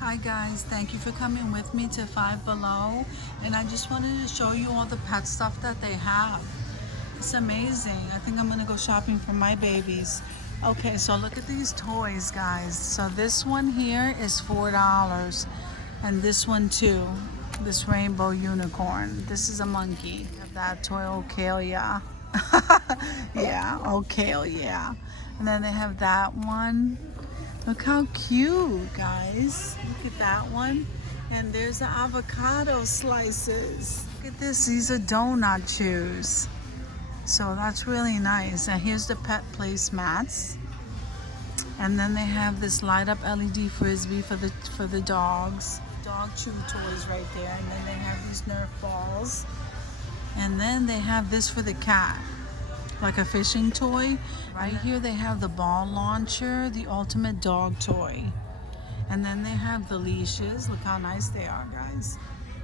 Hi guys, thank you for coming with me to Five Below, and I just wanted to show you all the pet stuff that they have. It's amazing. I think I'm gonna go shopping for my babies. Okay, so look at these toys, guys. So this one here is $4, and this one too. This rainbow unicorn. This is a monkey. That toy, okay, yeah. Yeah, okay, yeah. And then they have that one. Look how cute, guys. Look at that one. And there's the avocado slices. Look at this. These are donut chews. So that's really nice. And here's the pet placemats. And then they have this light up LED frisbee for the dogs. Dog chew toys right there. And then they have these Nerf balls. And then they have this for the cat, like a fishing toy. Right here they have the ball launcher, the ultimate dog toy. And then they have the leashes. Look how nice they are, guys.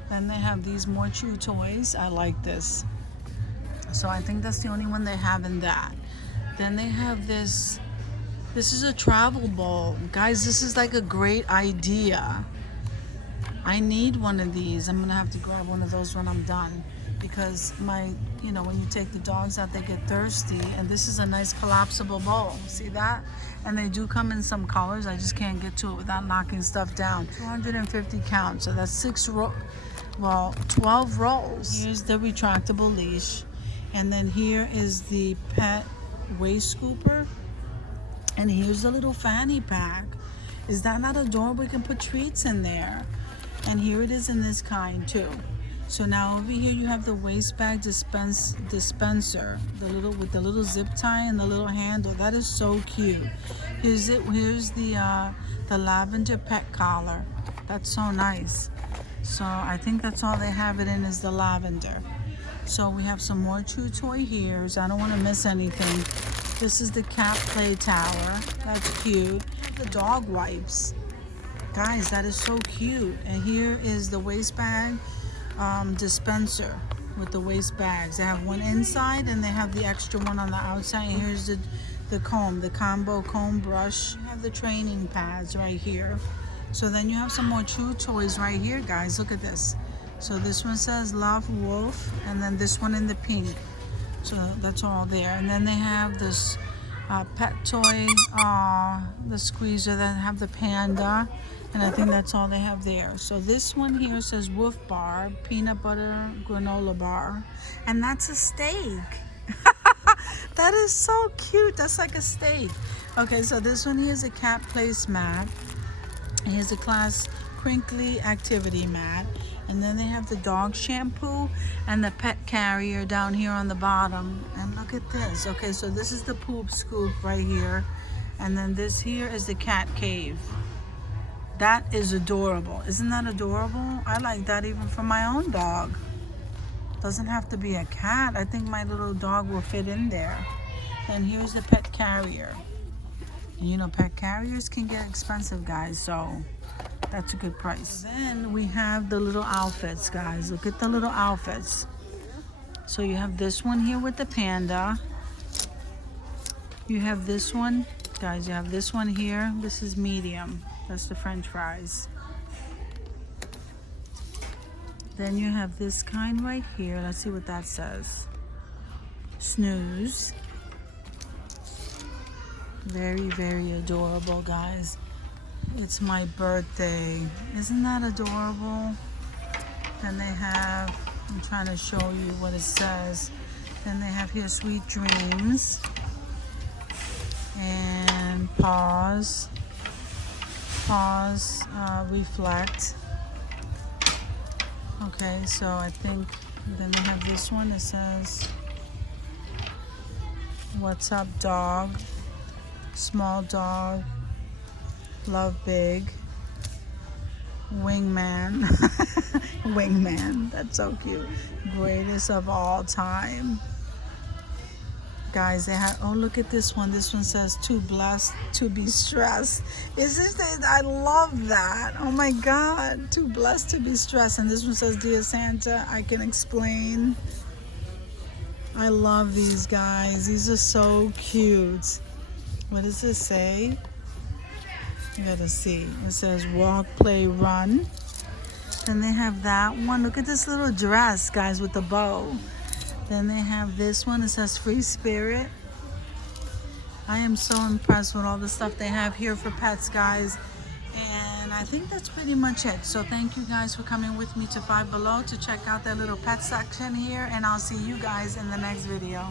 Then they have these more chew toys. I like this. So I think that's the only one they have in that. Then they have this. This is a travel ball. Guys, this is like a great idea. I need one of these. I'm gonna have to grab one of those when I'm done, because when you take the dogs out, they get thirsty. And this is a nice collapsible bowl. See that? And they do come in some colors. I just can't get to it without knocking stuff down. 250 count, so that's 12 rolls. Here's the retractable leash. And then here is the pet waste scooper. And here's the little fanny pack. Is that not adorable? We can put treats in there. And here it is in this kind too. So now over here you have the waste bag dispenser, with the little zip tie and the little handle. That is so cute. Here's the lavender pet collar. That's so nice. So I think that's all they have it in is the lavender. So we have some more chew toy here. I don't want to miss anything. This is the cat play tower. That's cute. The dog wipes. Guys, that is so cute. And here is the waste bag dispenser with the waste bags. They have one inside and they have the extra one on the outside. And here's the comb, the combo comb brush. You have the training pads right here. So then you have some more chew toys right here, guys. Look at this. So this one says Love Wolf, and then this one in the pink. So that's all there. And then they have this pet toy, the squeezer that have the panda. And I think that's all they have there. So this one here says Wolf Bar, peanut butter granola bar. And that's a steak. That is so cute. That's like a steak. Okay, so this one here is a cat placemat. Here's a class crinkly activity mat. And then they have the dog shampoo and the pet carrier down here on the bottom. And look at this. Okay, so this is the poop scoop right here. And then this here is the cat cave. That is adorable. Isn't that adorable? I like that even for my own dog. Doesn't have to be a cat. I think my little dog will fit in there. And here's the pet carrier. And pet carriers can get expensive, guys, so that's a good price. Then we have the little outfits, guys. Look at the little outfits. So you have this one here with the panda. You have this one, guys. You have this one here. This is medium. That's the French fries. Then you have this kind right here. Let's see what that says. Snooze. Very, very adorable, guys. It's my birthday. Isn't that adorable? Then they have, I'm trying to show you what it says. Then they have here Sweet Dreams. And Pause. Reflect. Okay, so I think then they have this one. It says What's Up Dog, Small Dog, Love Big, Wingman. Wingman, that's so cute. Greatest of all time. Guys, they have, oh, look at this one. This one says Too Blessed to Be Stressed. Isn't it? I love that. Oh my God. Too blessed to be stressed. And this one says Dear Santa, I Can Explain. I love these, guys. These are so cute. What does this say? You gotta see. It says walk, play, run. Then they have that one. Look at this little dress, guys, with the bow. Then they have this one. It says free spirit. I am so impressed with all the stuff they have here for pets, guys. And I think that's pretty much it. So thank you guys for coming with me to Five Below to check out their little pet section here. And I'll see you guys in the next video.